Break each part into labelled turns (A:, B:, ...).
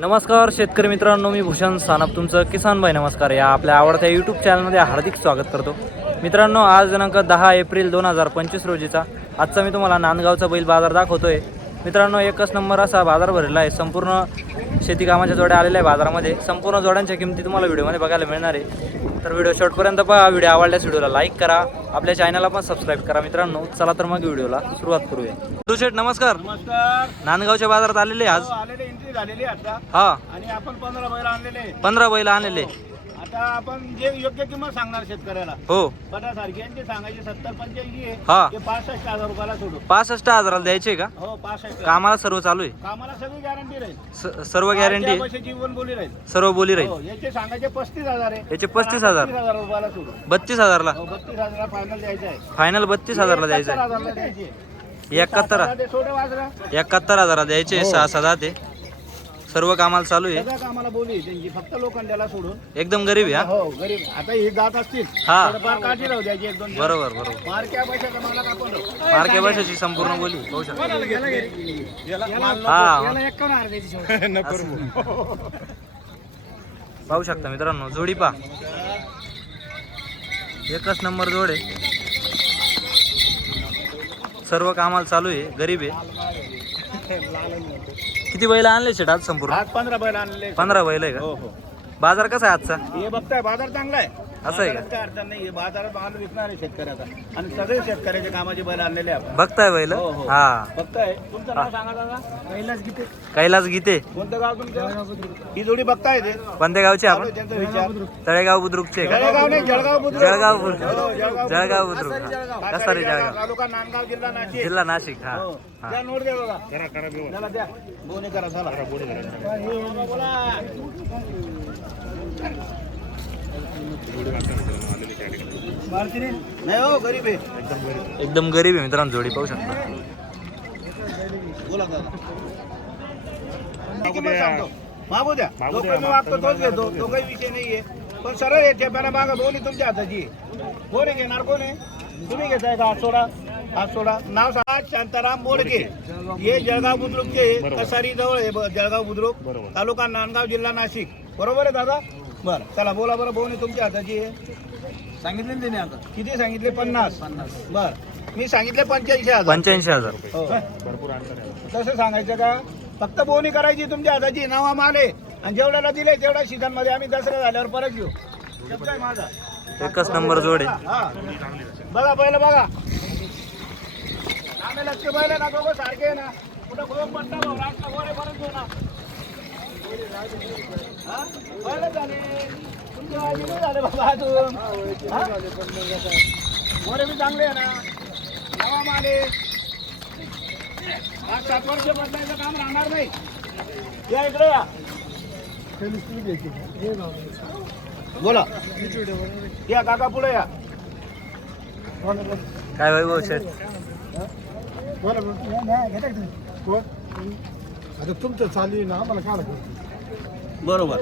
A: नमस्कार शेतकरी मित्रांनो मी भूषण सानप. तुमचं किसान भाई नमस्कार. या आपल्या आवडत्या यूट्यूब चॅनलमध्ये हार्दिक स्वागत करतो. मित्रांनो आज दिनांक दहा एप्रिल दोन हजार पंचवीस रोजीचा. आजचा मी तुम्हाला नांदगावचा बैल बाजार दाखवतोय. मित्रांनो एकच नंबर असा बाजार भरलेला आहे. संपूर्ण शेती कामाच्या जोड्या आलेल्या आहे बाजारामध्ये. संपूर्ण जोड्यांच्या किमती तुम्हाला व्हिडिओमध्ये बघायला मिळणार आहे. तर व्हिडिओ शेवटपर्यंत पहा. व्हिडिओ आवडल्यास व्हिडिओला लाईक करा. आपल्या चॅनलला पण सबस्क्राईब करा मित्रांनो. चला तर मग व्हिडिओला सुरुवात करूया. दुशेठ नमस्कार.
B: नमस्कार.
A: नांदगावच्या बाजारात आलेले आज.
B: हो, आलेले एंट्री झालेली आता.
A: हा.
B: आणि आपण पंधरा बैल आणलेले.
A: पंधरा बैल आणलेले.
B: आता आपण जे योग्य किंमत सांगणार शेतकऱ्याला
A: हो.
B: पटासारखी. सांगायची सत्तर पंच्याऐंशी आहे.
A: हा.
B: ते पासष्ट हजार रुपयाला सोडू.
A: पासष्ट हजाराला द्यायचे का?
B: हो पासष्ट.
A: कामाला सर्व चालू आहे?
B: कामाला सगळी गॅरंटी राहील.
A: स- सर्व गॅरंटी
B: पैसे जीवन बोली राहील.
A: सर्व बोली राहील?
B: हो याचे सांगायचे पस्तीस हजार आहे.
A: याचे पस्तीस हजार.
B: पस्तीस हजार रुपयाला सोडू.
A: बत्तीस हजारला?
B: हो बत्तीस हजारला फायनल द्यायचं आहे.
A: फायनल बत्तीस हजारला द्यायचं
B: एकाहत्तर
A: आहे.
B: हजारला द्यायची. आहे.
A: एकाहत्तर
B: ते सोडे वाजरा.
A: एकाहत्तर हजारला द्यायचे
B: हो.
A: सहा सहा ते सर्व कामाला चालू आहे
B: कामाला बोली आहे त्यांची फक्त लोखंडाला सोडून
A: एकदम गरीब आहे हा
B: हो गरीब आता हे जात असतील
A: हा.
B: थोडंफार काठी राहू द्यायची एक दोन दिवस.
A: बरोबर बरोबर
B: मारक्या पैशाचा मला कापून राहू.
A: मार्के भाषेची संपूर्ण बोली पाहू शकता. हा.
B: याला एक्कावन्न हजार द्यायची शेवट.
A: पाहू शकता मित्रांनो जोडी पा एकच नंबर जोड आहे सर्व कामाला चालू आहे गरीब आहे किती बैल आणले शेट आज संपूर्ण?
B: आज पंधरा बैल आणले.
A: पंधरा बैल आहे
B: हो
A: का
B: हो.
A: बाजार कसा आहे आजचा?
B: हे बघताय बाजार चांगला आहे.
A: असं आहे का?
B: काय अडचण नाही हे बाजारात माल विकणार आहे शेतकऱ्याचा. आणि सगळे शेतकऱ्याच्या कामाचे बैल आणलेले आहे आपण
A: बघताय बैल?
B: हो, हो.
A: हा.
B: बघताय. तुमचं नाव सांगा दादा. कैलास गीते.
A: कैलास गीते.
B: कोणतं गाव तुमचं? ही जोडी बघताय ते?
A: कोणत्या गावचे आपण?
B: आहे त्यांचा विचार.
A: तळेगाव बुद्रुकचे का?
B: जळगाव नाही जळगाव बुद्रुक.
A: जळगाव बुद्रुक.
B: हो, जळगाव
A: जळगाव
B: बुद्रुक.
A: बुद्रुक हा.
B: कासारी
A: कसारी
B: जळगाव,
A: जळगाव
B: तालुका नांदगाव जिल्हा नाशिक.
A: जिल्हा नाशिक हा.
B: नोट द्या बघा चला द्या. बोने करा चला. बोला नाही हो गरीब आहे
A: एकदम गरीब आहे मित्रांनो जोडी पाहू शकता.
B: बोला पण सांगतो मागू द्या जो कमी मागतो तोच घेतो. तो काही विषय नाहीये. पण सरळ येते पहिला मागा दोन्ही तुमच्या हाताची. कोण घेणार कोण आहे? तुम्ही घेताय का? सोडा. सोडा. नाव सांगा. शांताराम बोडके हे जळगाव बुद्रुकचे कसारी जवळ आहे. जळगाव बुद्रुक. तालुका नांदगाव जिल्हा नाशिक. बरोबर आहे दादा? बरं चला बोला बरं बोनी तुमच्या हाताची आहे सांगितले ना आता? किती सांगितले? पन्नास. पन्नास. बर. मी सांगितले पंच्याऐंशी हजार.
A: पंच्याऐंशी हजार.
B: हो. तसं सांगायचं का? फक्त बोनी करायची तुमच्या हाताची नावा माले आणि जेवढ्याला दिले तेवढ्या सीझनमध्ये आम्ही दसरा झाल्यावर परत घेऊ शब्द आहे माझा.
A: एकच नंबर जोड आहे.
B: हा. बघा पहिलं बघा. आम्ही लक्ष पाहिलं ना दोघं सारखे आहे ना. कुठं गोम पट्टा भाऊ परत घेऊ ना. झाले बाबा अजून बी चांगले आहे ना नवा माले पाच सात वर्ष बदलायचं काम राहणार नाही या इकडे या बोला. या काका पुढे या
A: काय वैभव शेठ
C: आता तुमचं चालू आहे ना आम्हाला काढ
B: बरोबर.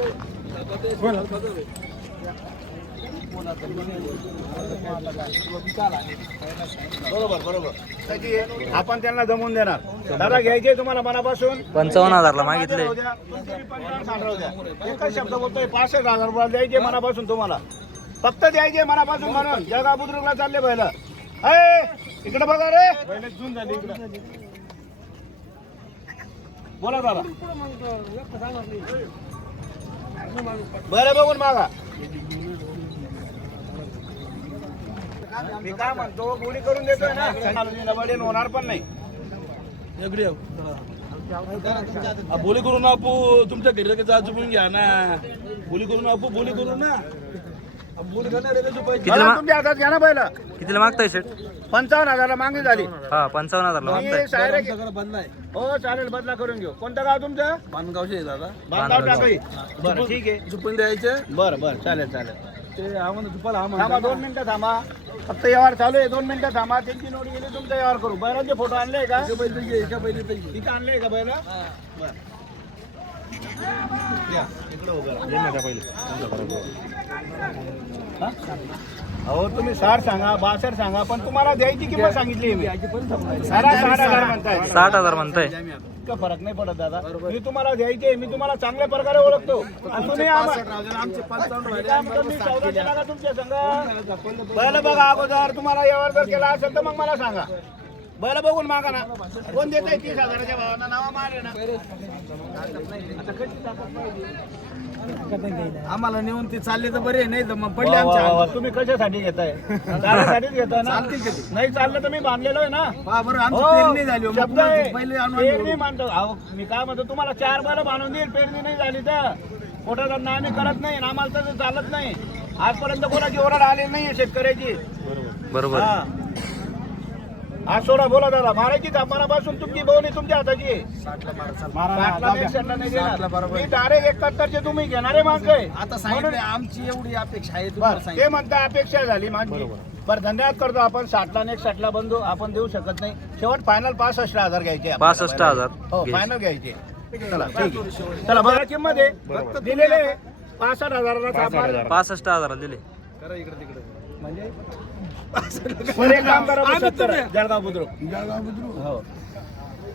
B: बरोबर बरोबर. आपण त्यांना जमवून देणार. दादा घ्यायचे तुम्हाला मनापासून?
A: पंचावन्न हजारला मागितले.
B: एकच शब्द बोलतोय पासष्ट हजार रुपये द्यायचे मनापासून तुम्हाला. फक्त द्यायचे मनापासून म्हणून. जळगाव बुद्रुकला चालले पहिलं अय इकडे बघा रे. जून झाली इकडे. बोला दादा. बरं बघून मागा. मी काय म्हणतो गोळी करून देतोय ना. बडेन होणार पण नाही.
C: आ, बोली करून आपू तुमच्या घरी लगेच आज बोलून घ्या ना बोली करून आपू बोली करू ना.
A: कितीला
B: मला
A: मा-
B: तुमच्या हातात घ्या ना पहिलं.
A: कितीला मागताय शेठ?
B: पंचावन्न हजारला मागणी झाली.
A: हा पंचावन्न हजारला
B: मी
A: मागताय.
C: सगळं बंद आहे.
B: हो चालेल बदला करून घेऊ. कोणतं गाव तुमचं?
C: आहे दादा.
B: बांधगाव टाकळी. बरं ठीक आहे.
C: चुपून द्यायचे?
B: बरं बरं चालेल चालेल.
C: ते आम्हाला
B: थांबा दोन मिनिटं थांबा. फक्त व्यवहार चालू आहे दोन मिनिटं थांबा. त्यांची नोट गेली तुमचा व्यवहार करू. बैलांचे फोटो आणले का?
C: पहिले एका पहिले ते ये.
B: तिथं आणले का बैल? हा? अहो तुम्ही साठ सांगा बासष्ट सांगा पण तुम्हाला द्यायची किंमत सांगितली मी. सारा साठ हजार म्हणताय.
A: साठ हजार म्हणताय.
B: इतका फरक नाही पडत दादा. मी तुम्हाला द्यायचे मी तुम्हाला चांगल्या प्रकारे ओळखतो. आणि तुम्ही तुमच्या संघ पहिलं बघा अगोदर तुम्हाला यावर जर केला असेल तर मग मला सांगा. बैल बघून मागा ना. कोण देत आहे तीस हजाराच्या भावाना? नावा मारे ना.
D: आम्हाला नेऊन ते चालले तर बरे नाही तर मग पडले आमच्या.
B: तुम्ही कशासाठी घेताय? चालण्यासाठीच घेताय ना? नाही चाललं तर मी बांधलेलो आहे ना.
D: बरं आमची
B: हो,
D: पेरणी झाली हो.
B: शब्द पेरणी मानतो. मी काय म्हणतो तुम्हाला चार बैल बांधून देईल पेरणी नाही झाली तर. पोटाचा आम्ही करत नाही आणि आम्हाला तर चालत नाही. आजपर्यंत कोणाची ओरड आली नाही शेतकऱ्याची.
A: बरोबर.
B: हा. सोडा बोला दादा. मारायची का मनापासून तुमची बोवणी तुमच्या हाताची आहे. डायरेक्ट एकाहत्तरचे तुम्ही घेणारे माणसं आहे.
D: आता सांगितलं आमची एवढी अपेक्षा आहे
B: ते म्हणता अपेक्षा झाली माझी बरं धन्यवाद करतो आपण. साठला एक साठला बंधू आपण देऊ शकत नाही. शेवट फायनल पासष्ट हजार घ्यायचे आपल्याला.
A: पासष्ट हजार.
B: हो. फायनल घ्यायचे. चला ठीक आहे. चला बघा किंमत आहे. दिलेले पासष्ट हजाराला.
A: पासष्ट हजार दिले.
B: म्हणजे? बरं, एक काम करा सत्तर आहे. जळगाव बुद्रुक. हो.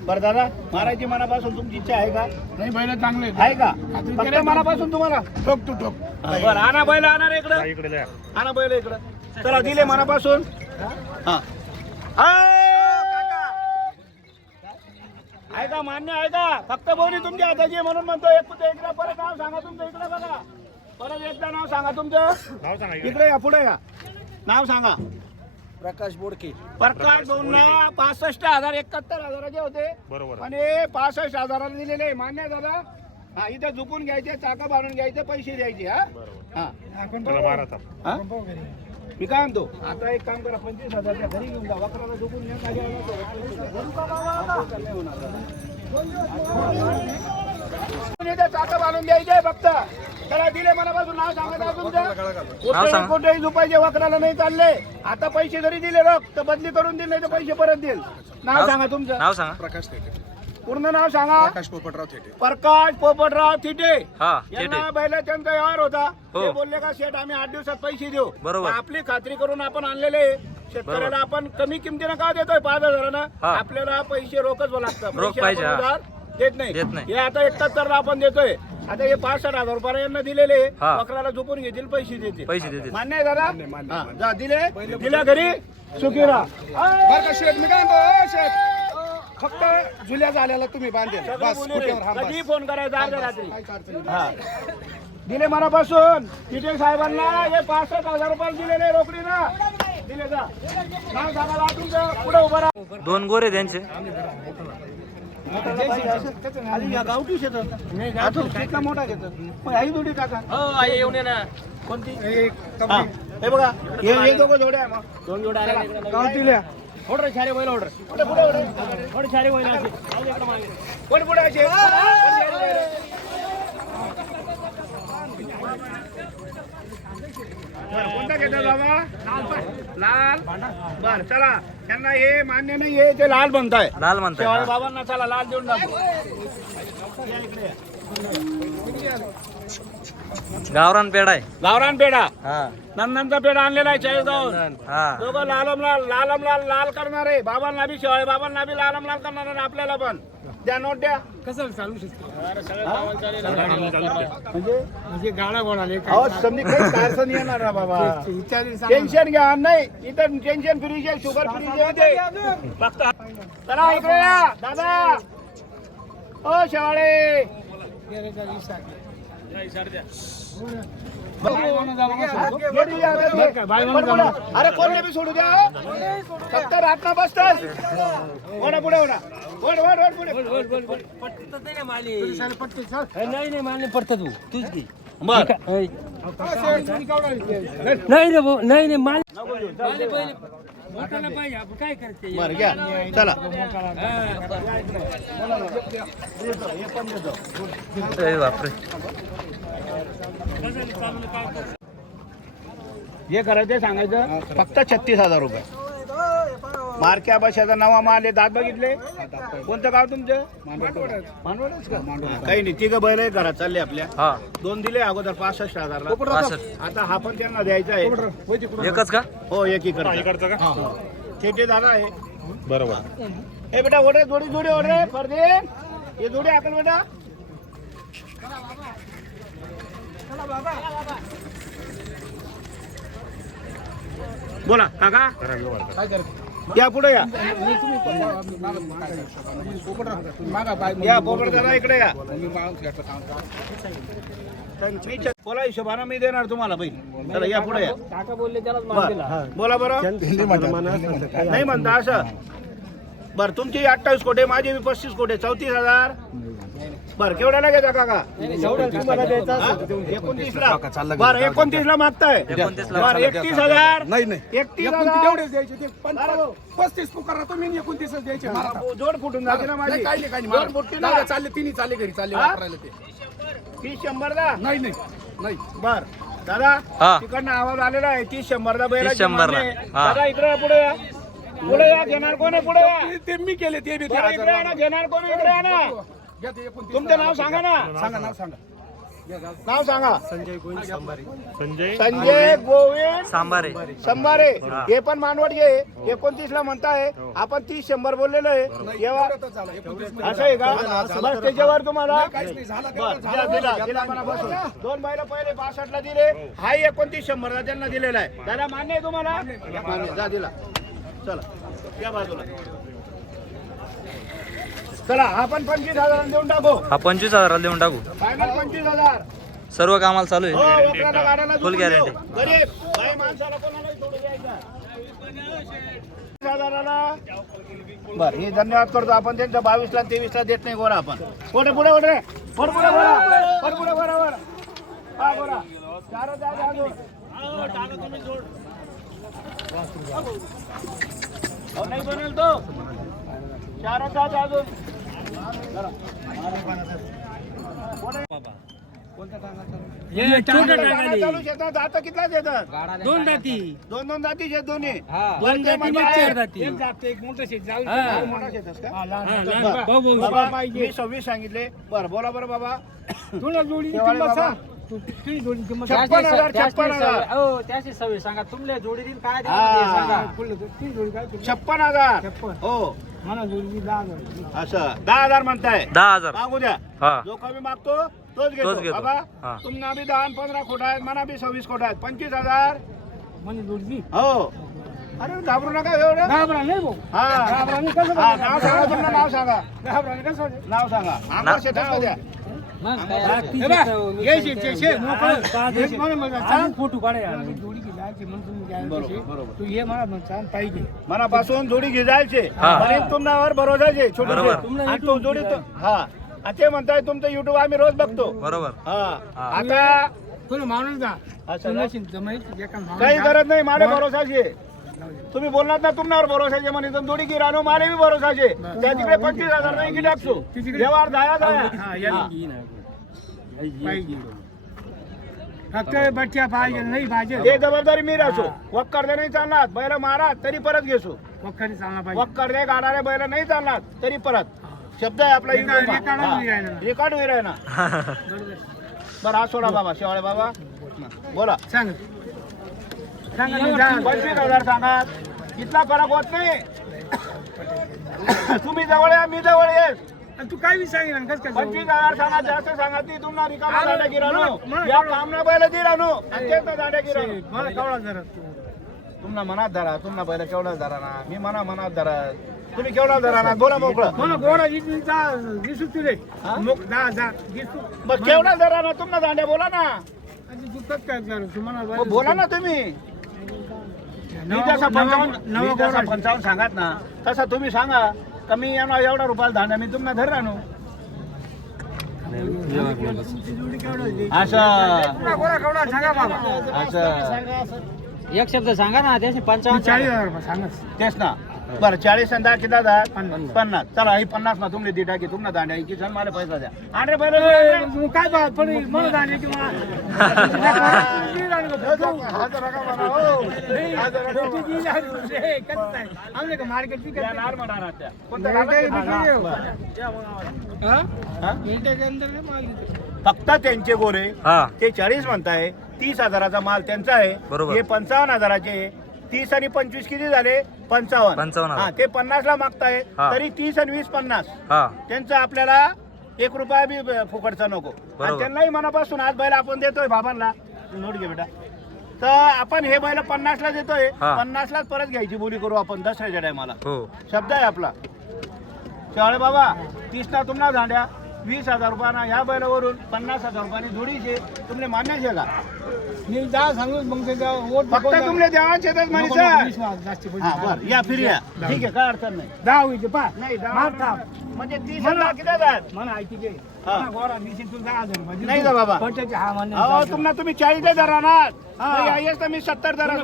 B: बरं दादा मारायची मनापासून तुमची इच्छा आहे का?
D: नाही बैल चांगले
B: आहे का? फक्त मनापासून तुम्हाला?
D: टोक तू टोक
B: बरं आणा बैल आणा रे इकडं. आणा बैल इकडं. चला दिले मनापासून. हा. आहे का मान्य आहे का? फक्त बोली तुमच्या हाताची आहे म्हणून म्हणतो एक पुढे इकडे परत नाव सांगा तुमचं इकडे बघा. परत एकदा नाव सांगा तुमचं. इकडे या पुढे या. नाव सांगा.
D: प्रकाश बोडके.
B: प्रकाश भाऊंना पासष्ट हजार एकाहत्तर हजाराचे होते.
C: बरोबर.
B: आणि पासष्ट हजाराला दिलेले आहे. मान्य दादा. हा इथं झुकून घ्यायचे चाका बांधून घ्यायचे पैसे द्यायचे हा? हा. हा? मी काय म्हणतो? आता एक काम करा पंचवीस हजारच्या घरी घेऊन जा. वक्राला झुकून घ्या खाली आणा तो. करू का बाबा आता? चाका बांधून द्यायचे फक्त. त्याला दिले मनापासून नाव सांगत आहे तुमचं
A: नाव सांगा.
B: कुठेही झुपायचे वक्राला नाही चालले. आता पैसे जरी दिले रोख तर बदली करून दिले तर पैसे परत देईल. नाव सांगा तुमचं.
A: नाव सांगा.
D: प्रकाश थेटे.
B: पूर्ण नाव सांगा.
D: प्रकाश पोपटराव थेटे.
B: प्रकाश पोपटराव थिटे.
A: हा
B: यांना बैल त्यांचा व्यवहार होता.
A: हो.
B: ते बोलले का शेठ आम्ही आठ दिवसात पैसे देऊ.
A: बरोबर.
B: आपली खात्री करून आपण आणलेले शेतकऱ्याला आपण कमी किमतीनं का देतोय? पाच हजारानं.
A: हा.
B: आपल्याला पैसे रोखच लागतात. पैसे देत नाही.
A: देत नाही.
B: हे आता एकाहत्तर आपण देतोय. आता हे पासष्ट हजार रुपये यांना दिलेले.
A: हा.
B: वक्राला झोपून घेतील पैसे देतील.
A: पैसे देतील.
B: मान्य आहे दादा? हा, जा दिले. दिल्या घरी. सुखीरा.
D: बरं का शेठ मी काय म्हणतो ओ शेठ. फक्त जुल्या झाल्याला तुम्ही बांधेल. बस कुठेवर हा
B: कधी
D: बस.
B: फोन करायचा अर्ध्या रात्री.
D: काहीच अडचण नाही.
B: हा. दिले मनापासून. तिथे साहेबांना हे पासष्ट हजार रुपये दिलेले रोकडी ना दिले जा. नाव तुमचं. पुढे उभं राहा.
A: दोन गोरे त्यांचे.
B: गावठी शेतात. गावठी मोठा घेतात. आई जोडी टाका. कोणती? हा. हे. बघा हे हे दोघं जोड्या आहे मग. दोन जोड्या ऑर्डर छारे बैल ऑर्डर. ऑर्डर ऑर्डर छारे बैल असे कोण पुढे असे कोण छारे बैल? बरं, कोणता घेता बाबा लाल बर चला त्यांना हे मान्य नाही हे ते लाल म्हणताय
A: लाल म्हणताय.
B: बाबांना चला लाल देऊन टाकू या इकडे या.
A: गावरान पेड आहे.
B: गावरान पेढा.
A: हा.
B: नंदनचा पेढा आणलेला आहे चाळीसगावून
A: हा.
B: दोघं लालम लाल लालम लाल लाल करणार आहे. बाबांना बी शेवाळे बाबांना बी लालम लाल करणार आहे आपल्याला पण. द्या नोट द्या.
D: कसं चालू शकतो?
B: म्हणजे?
D: म्हणजे गाडा गोळाले
B: अहो समजी काही अडचण येणार ना बाबा. टेन्शन घ्या नाही. इथं टेन्शन फ्रीचे शुगर फ्रीचे फक्त चला इकडे या. दादा. ओ शेवाळे. गेली या आता ते. पण पुढं. अरे कोण बी सोडू द्या. फक्त रातना बसतोस ओढा पुढे ओढा ओढ ओढ ओढ पुढे
E: नाही नाही मला पडतं तू. तूच घे
B: बर.
E: नाही रे नाही नाही माल. मोठाला पाहिजे आपण काय करते?
B: बरं घ्या. चला.
A: अरे बापरे
B: हे करायचं सांगायचं फक्त छत्तीस हजार रुपये. मारक्या बशाचा नवा माल आहे. दात बघितले? कोणतं गाव तुमचं? मांडवडच का? काही नाही तिघं बैल आहे घरात चालले आपल्या.
A: हा.
B: दोन दिले अगोदर पासष्ट हजारला.
A: पासष्ट.
B: आता हा पण त्यांना द्यायचा आहे.
A: एकच का?
B: हो एक इकडचा. ते ते दादा आहे.
C: बरोबर.
B: ए बेटा ओढे जोडी जोडी ओढे परदे हे जोडी अकल बेटा. बोला काका. या पुढे या. या पोपट दादा इकडे या. बोला हिशोबानं मी देणार तुम्हाला बैल. चला या पुढे या. बर. बोला बरं. नाही म्हणता असं. बर तुमची अठ्ठावीस कोटे माझे बी पस्तीस कोटे. चौतीस हजार. बर केवढ्याला घेता काका? एकोणतीस ला बर एकोणतीस ला मागताय? बर एकतीस हजार.
D: नाही नाही.
B: एकतीस
D: तेवढेच द्यायचे ते पस्तीस पुकारा तुम्ही एकोणतीसच द्यायचे.
B: जोड फुटून जाते ना माझी.
D: नाही, काही नाही. काही
B: जोड
D: नाही
B: फुटते
D: मला-
B: ना
D: नाही, चालले तिन्ही चालले घरी चालले? वापरायला ते.
B: तीस शंभर दा
D: नाही नाही नाही.
B: बर. दादा. तिकडनं आवाज आलेला आहे. तीस शंभरला बैल
A: तीस शंभरला. हा.
B: दादा इकडे पुढे या. पुढे या घेणार कोण आहे पुढे या?
D: ते- मी केले ते
B: घेणार कोण? इकडे ना तुमचं नाव सांगा ना.
D: सांगा नाव सांगा.
B: नाव सांगा. संजय गोविंद
A: सांबारे
B: शंभारे हे. पण मानवडचे एकोणतीस ला म्हणताय. आपण तीस शंभर बोललेलो आहे.
D: मध्ये.
B: असं आहे का? बस त्याच्यावर तुम्हाला. दोन महिने पहिले पासष्ट ला दिले. हा. एकोणतीस शंभरला त्यांना दिलेला आहे. दादा मान्य आहे तुम्हाला? मान्य. जा दिला. चला. या बाजूला. चला पंचवीस हजार देऊन टाकू.
A: हा पंचवीस हजाराला देऊन टाकू.
B: फायनल पंचवीस हजार.
A: सर्व कामाला चालू
B: हो
A: आहे
B: वक्राला गाड्याला
A: Full
B: झुकून
A: guarantee.
B: देऊ. गरीब काही माणसाला कोणालाही सोडू द्यायचा हजाराला. बर हे धन्यवाद करतो. आपण त्यांच्या बावीस ला तेवीस ला देत नाही गोरा आपण. पुढे पुढे? पुढे पुढे पुढे. गोरा पुढे पुढे गोरा. वर हा गोरा अहो, नाही बनेल तो. अजून. चला. शेतात. आता कितला देतात
E: दोन दाती
B: दोन दोन जाती शेत दोन्ही?
E: दोन
B: म्हणजे
E: आणि चार
B: आहे.
E: दाती
B: एक जात, एक मोठं शेत. जाऊ. मोठा शेत असतं?
E: हा,
B: बरं. बाबा, मी सव्वीस सांगितले. बर बोला बरं बाबा.
E: तुला जोडी
B: शेवाळे बाबा.
E: तुझी जोडी किंमत
B: छप्पन हजार छप्पन हजार.
F: त्याची सवय सांगा तुमले जोडी दिन काय ते सांगा.
E: ती जोडी? काय तुला?
B: छप्पन हजार.
E: छप्पन.
B: हो. असं दहा हजार म्हणताय
A: दहा हजार
B: मागू द्या
A: हा
B: जो कमी मागतो तोच घेतो
A: तोच घेतो.
B: बाबा
A: हा.
B: तुम्हाला बी दहा आणि पंधरा खोटा आहेत मला बी सव्वीस खोटा आहेत पंचवीस हजार
E: म्हणजे
B: हो अरे घाबरू नका एवढं हा हा, नाव सांगा तुमचं नाव सांगा? नाव सांगा अंगावर शेतात का द्या
F: मग काय
E: हे बघ, हे शे- शे- शे, मोकळं. हे मला म्हणा, चाल फोटो काढा जोडी की जायची म्हणून तुम्ही काय
B: बरोबर,
E: तसे.
B: बरोबर.
E: तू ये मला म्हण, चाल पाहिजे
B: मनापासून जोडी घिजायचे
A: हा.
B: आणि तुमच्यावर भरोसाचे छोटे
A: बरोबर.
B: छोटे. आणि तो जोडी तो- हा आ ते म्हणताय तुमचं युट्यूब आम्ही रोज बघतो
A: बरोबर
B: हा
A: हा.
B: आता
E: तुला माणूस जा
B: असं
E: तुला
B: ना?
E: शिन- जमायचं एका माणूस
B: काही
E: जा.
B: गरज नाही मारे भरोसाचे तुम्ही बोललात ना तुमच्यावर भरोसाचे म्हणे तर जोडी की रानो माले बी भरोसाचे त्या तिकडे पंचवीस हजार नाही की टाकतो व्यवहार जाया जाया
E: हा, या घेईन आपण. पाहिजे फक्त बच्चा पाहिजे नाही पाहिजे.
B: ते जबाबदारी मी राहतो. वक्कर नाही चालणार. बैल मारा तरी परत घेसो
E: वखरी चालला पाहिजे.
B: वक्कर दे गाडारे बैल नाही चालणार तरी परत. शब्द आहे आपला
E: रेकॉर्ड-
B: YouTube
E: रेकॉर्ड
B: हा.
E: राहिला.
B: रेकॉर्ड होईल ना बरं हा सोडा बाबा शेवाळे बाबा. बोला.
E: सांग. सांगा मी जा.
B: पंचवीस हजार सांगा इथला फरक होत नाही. तुम्ही जवळ या मी जवळ येस
E: आणि तू काय कसं काय
B: पंचवीस हजार सांगा जास्त सांगा ती तुम्हाला रिकामा
E: मला- मला-
B: या कामना बैल दिरानो आणि ते तर दांड्या गिरानो
E: मला
B: तुम्हाला मनात धरा तुम्हाला बैल केवढा धरा ना. मी मना मनात धरा. तुम्ही केवढा धरा ना बोला मोकळं
E: मला गोडा दिसू दिसू तुले.
B: हा?
E: दिसू.
B: मग केवढा धरा ना तुम्हाला दांड्या बोला ना.
E: काय करू तुम्हाला
B: मग बोला ना तुम्ही. मी जसा पंचावन्न पंचावन्न सांगत ना तसा तुम्ही सांगा. कमी येणार एवढा रुपयाला धान्य मी तुम्हाला धर असं
E: कवडा सांगा बाबा
B: असं
F: एक शब्द सांगा ना त्याचे पंचावन्न
E: चाळीस हजार रुपये सांगा
B: तेच ना. बरं चाळीस आणि दहा किती हजार
E: पन्नास.
B: पन्नास. चला ही पन्नास ना तुमली दी टाकी तुम्हाला दांड्या की सण मला पैसा द्या. आणि पहिले
E: मग काय पण मला जाणे की मला मार्केट?
B: फक्त त्यांचे गोरे
A: हा
B: ते चाळीस म्हणताय तीस हजाराचा माल त्यांचा आहे
A: बरोबर.
B: हे पंचावन्न हजाराचे. तीस आणि पंचवीस किती झाले पंचावन्न
A: पंचावन्न हजार.
B: हा ते पन्नास ला मागताय
A: हा.
B: तरी तीस आणि वीस पन्नास
A: हा
B: त्यांचं आपल्याला एक रुपया बी फुकटचा नको आणि
A: बरोबर.
B: त्यांनाही मनापासून आज बैल आपण देतोय बाबांना नोट घे बेटा. तर आपण हे बैल पन्नासला देतोय.
A: हा.
B: पन्नासलाच परत घ्यायची बोली करू आपण. दसऱ्याच्या टायमाला
A: हो.
B: शब्द आहे आपला. त्यावेळे बाबा तीस ना तुम्हाला झाड्या. वीस हजार रुपयाना ह्या बैलावरून पन्नास हजार रुपयाने जोडीचे तुमले मान्य आहे का
E: मी जा सांगू मग ते जा वोट
B: फक्त तुमले द्यावाचे तर
E: नको,
B: म्हणे
E: नको,
B: सर.
E: विश्वास जास्ती
B: हा
E: पैसे.
B: बर या फिर या. ठीक आहे काय अडचण नाही.
E: दहा होईल पा.
B: नाही दहा-
E: मार थाप.
B: म्हणजे तीस हजार किती हजार?
E: मला ऐकी दे.
B: हा.
E: मला गोरा निश्चित तू दहा हजार रुपये
B: नाही का बाबा?
E: पटते हा म्हणणे
B: अहो तुम्हाला तुम्ही चाळीस हजार
E: हा.
B: तर मी सत्तर धरा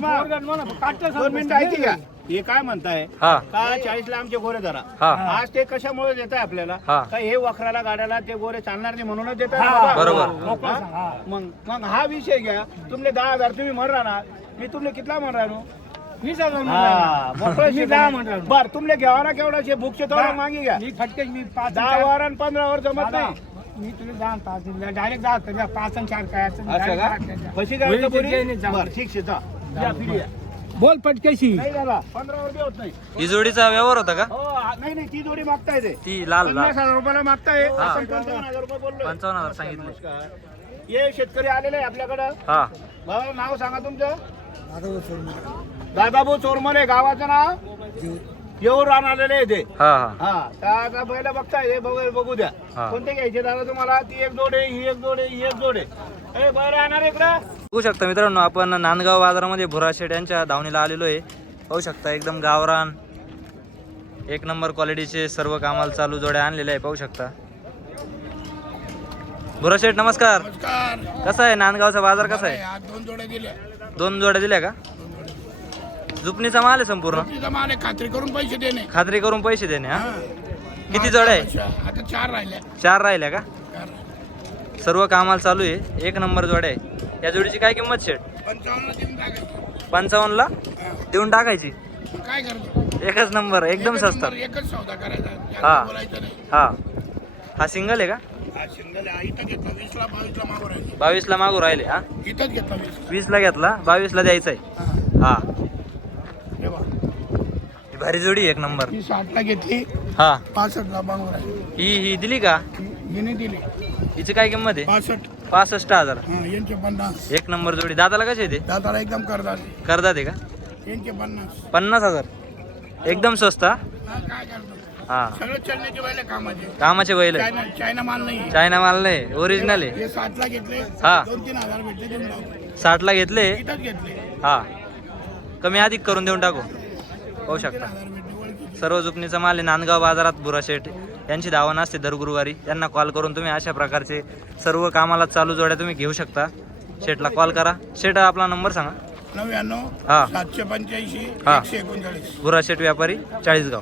B: दोन मिनिटं ऐकी का हे काय म्हणताय
A: हा
B: का चाळीसला आमचे गोरे धरा
A: हा
B: आज ते कशामुळे देत आहे आपल्याला
A: हा.
B: का हे वखराला गाड्याला ते गोरे चालणार नाही म्हणूनच देत
E: हा.
A: बरोबर.
E: हा.
B: मग मग हा विषय घ्या तुमले दहा हजार तुम्ही म्हण राहणार मी तुमले कितला म्हण राहिलो हा. मोकळं
E: मी दहा.
B: बर तुमले घ्यावा ना केवढा शे भूकचे तो मागे घ्या
E: मी फटके मी पाच
B: दहा
E: आणि
B: वर आणि पंधरा वर जमत
E: दादा,
B: नाही
E: मी तुला दहा आणि पाच दिले. डायरेक्ट दहा तर द्या. पाच आणि चार काय
B: असं का
E: द्या.
B: कशी
E: होईल
B: काय
E: जाऊ
B: बर. ठीक शे जा या, फिर या.
E: बोल पटकेशी.
B: नाही झाला पंधरा वर बी होत नाही.
A: ही जोडीचा व्यवहार होता का?
B: हो आ- नाही नाही ती जोडी मागताय ते.
A: ती लाल लाल.
B: पन्नास हजार रुपयाला मागताय.
A: हा.
B: आपण पंचावन्न हजार रुपये बोललो
A: पंचावन्न हजार सांगितले.
B: नमस्कार. ये शेतकरी आलेले आहे आपल्याकडं.
A: हा.
B: बाबा नाव सांगा तुमचं. दादाभाऊ चोरमले गावाचं नाव? येऊन राहून आलेले आहे ते.
A: हा हा.
B: हा आता बैल बघताय हे बघू बघू द्या.
A: हा.
B: कोणते घ्यायचे दादा तुम्हाला? ती एक जोडे ही एक जोडे ही एक जोडे. ए बैल राहणार इकडं.
A: बघू शकता मित्रांनो आपण नांदगाव बाजारामध्ये भुराशेठ यांच्या धावणीला आलेलो आहे पाहू शकता एकदम गावरान. एक नंबर क्वालिटीचे सर्व कामाला चालू जोड्या आणलेल्या आहे पाहू शकता. भुराशेठ नमस्कार. कसा आहे? नांदगावचा बाजार कसा आहे?
D: दोन जोड्या दिल्या.
A: दोन जोड्या दिल्या का? जुपणीचा माल आहे संपूर्ण.
D: तिचा माल आहे, खात्री करून पैसे देणे.
A: खात्री करून पैसे देणे हा? किती जोड्या आहे?
D: आता चार राहिल्या.
A: चार राहिल्या का? सर्व कामाला चालू आहे. एक नंबर जोड्या आहे. या जोडीची काय किंमत
D: टाकायचं.
A: पंचावन्नला? देऊन टाकायची?
D: मग काय करतो
A: एकच नंबर एकदम स्वस्त
D: एकच सौदा करायचा. जास्त
A: हा.
D: बोलायचं नाही.
A: हा. हा सिंगल आहे का?
D: हा शिंदे आहे, इथं घेतला. वीसला बावीसला मागू राहिले.
A: बावीसला मागू राहिले हा?
D: इथंच घेतला वीस.
A: वीसला घेतला बावीसला द्यायचा आहे
D: हा.
A: हा.
D: हे बघ.
A: ही भारी जोडी आहे एक नंबर.
D: ही साठला घेतली.
A: हा.
D: पासष्टला मागू राहिली.
A: ही ही दिली का?
D: हिने दिली.
A: हिची काय किंमत आहे?
D: पासष्ट.
A: पासष्ट हजार.
D: हा यांचे पन्नास.
A: एक नंबर जोडी. दादाला कशी आहे ते?
D: दादाला एकदम करतात
A: करतात आहे का?
D: यांचे पन्नास.
A: पन्नास हजार. एकदम स्वस्त हा?
D: हा, काय करतो?
A: हा.
D: सगळं चलण्याचे वेळेला कामाचे.
A: कामाचे बैल आहे.
D: चायना चायना माल नाही.
A: चायना माल नाही ओरिजिनल आहे.
D: हे साठला घेतले.
A: हा.
D: दोन तीन हजार भेटले देऊन टाकू.
A: साठला घेतले?
D: इथंच घेतले.
A: हा. कमी अधिक करून देऊन टाकू. पाहू शकता.
D: हजार भेटले ओळखीचे.
A: सर्व जुपणीचा माल आहे नांदगाव बाजारात बुराशेठ यांची धावण असते दर गुरुवारी. त्यांना कॉल करून तुम्ही अशा प्रकारचे सर्व कामाला चालू जोड्या तुम्ही घेऊ शकता. शेठला कॉल करा. शेठ आपला नंबर सांगा.
D: नव्याण्णव
A: हा.
D: सातशे पंच्याऐंशी
A: हा.
D: एकशे एकोणचाळीस.
A: बुराशेठ व्यापारी चाळीसगाव.